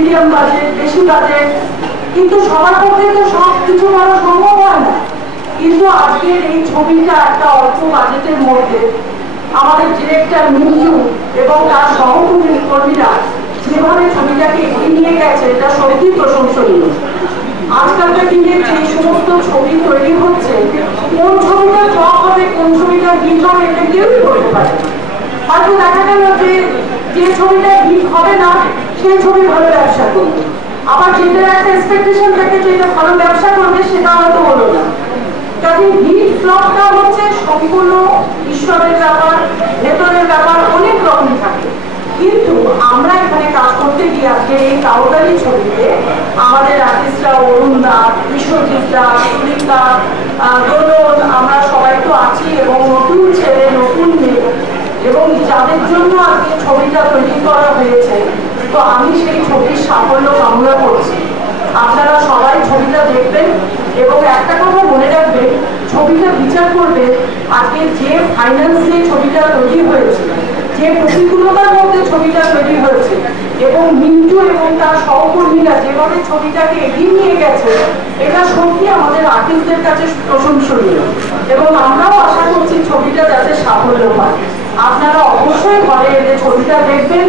Medium budget, বেশি budget, কিন্তু সবার পক্ষে তো সব কিছু করা সম্ভব হয় না। কিন্তু আজকের এই ছবিটা একটা অল্প বাজেটের মধ্যে আমাদের ডিরেক্টর মিন্টু এবং তার সহকর্মীরা যেভাবে ছবিটাকে এগিয়ে নিয়ে গেছে, এটা সত্যি প্রশংসনীয়। আজকালকার দিনে যে সমস্ত ছবি তৈরি হচ্ছে, কোন ছবিটা ফ্লপ হবে, কোন ছবিটা হিট হবে, এটা কেউই বলতে পারে না। হয়তো দেখা গেল যে ছবিটা হিট হবে না, সেই ছবি ভালো ব্যবসা করবে, আবার যেটার একটা এক্সপেকটেশন থাকে যে এটা ভালো ব্যবসা করবে, সেটা হয়তো হলো না। কাজে হিট ফ্লপটা হচ্ছে সম্পূর্ণ ঈশ্বরের ব্যাপার, ভেতরের ব্যাপার, অনেক রকম থাকে। কিন্তু আমরা এখানে কাজ করতে গিয়ে আজকে এই কাউদালি ছবিতে আমাদের আর্টিস্টরা অরুণ দা, বিশ্বজিৎ দা, সুনীতা, দোলন, আমরা সবাই তো আছি, এবং নতুন ছেলে নতুন মেয়ে, এবং যাদের জন্য আজকে ছবিটা তৈরি করা হয়েছে, তো আমি সেই ছবির সাফল্য কামনা করছি। আপনারা সবাই ছবিটা দেখবেন এবং একটা কথা মনে রাখবেন, ছবিটা বিচার করবে আজকে যে ফাইন্যান্স দিয়ে ছবিটা তৈরি হয়েছে, যে প্রতিকূলতার মধ্যে ছবিটা তৈরি হয়েছে, এবং মিন্টু এবং তার সহকর্মীরা যেভাবে ছবিটাকে এগিয়ে নিয়ে গেছে, এটা সত্যি আমাদের আর্টিস্টদের কাছে প্রশংসনীয়। এবং আমরাও আশা করছি ছবিটা যাতে সাফল্য পায়। আপনারা অবশ্যই ঘরে এলে ছবিটা দেখবেন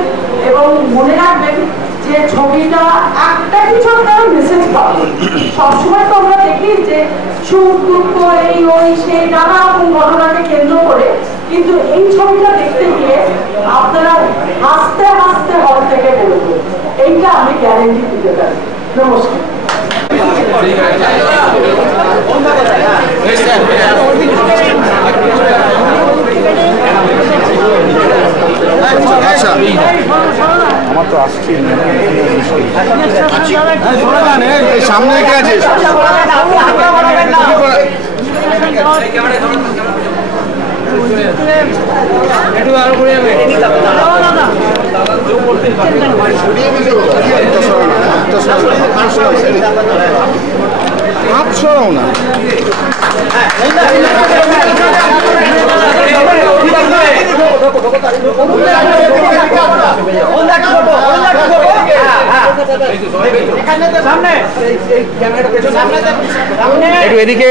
এবং মনে রাখবেন যে ছবিটা একটা কিছু আপনারা মেসেজ পাবেন। সবসময় তো আমরা দেখি যে সুখ দুঃখ, এই ওই সেই নানা রকম ঘটনাকে কেন্দ্র করে, কিন্তু এই ছবিটা দেখতে গিয়ে আপনারা হাসতে হাসতে হল থেকে বেরোবেন, এইটা আমি গ্যারেন্টি দিতে পারি। নমস্কার। আমার তো আসছি সামনে কে আছে? একটু আরো করে যাবে, হাত সরাও না। একটু এদিকে